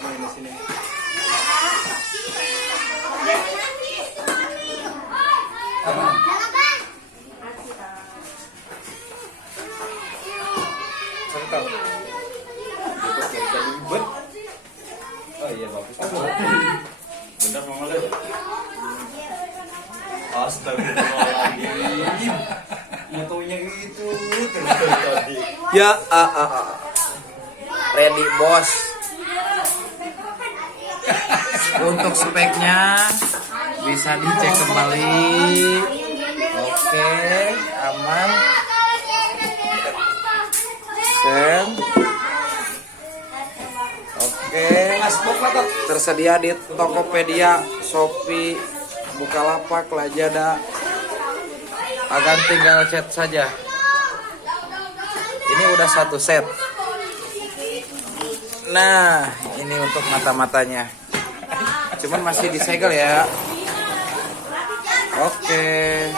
Main di sini. Sentang. Oh iya bagus. Bener Mama Le. Astagfirullahaladzim. Motonya itu tadi. Ya, ready bos. Untuk speknya bisa dicek kembali. Oke, aman. Sen. Oke, tersedia di Tokopedia, Shopee, Bukalapak, Lazada. Akan tinggal chat saja. Ini udah satu set. Nah, ini untuk mata-matanya. Cuman masih disegel ya. Oke.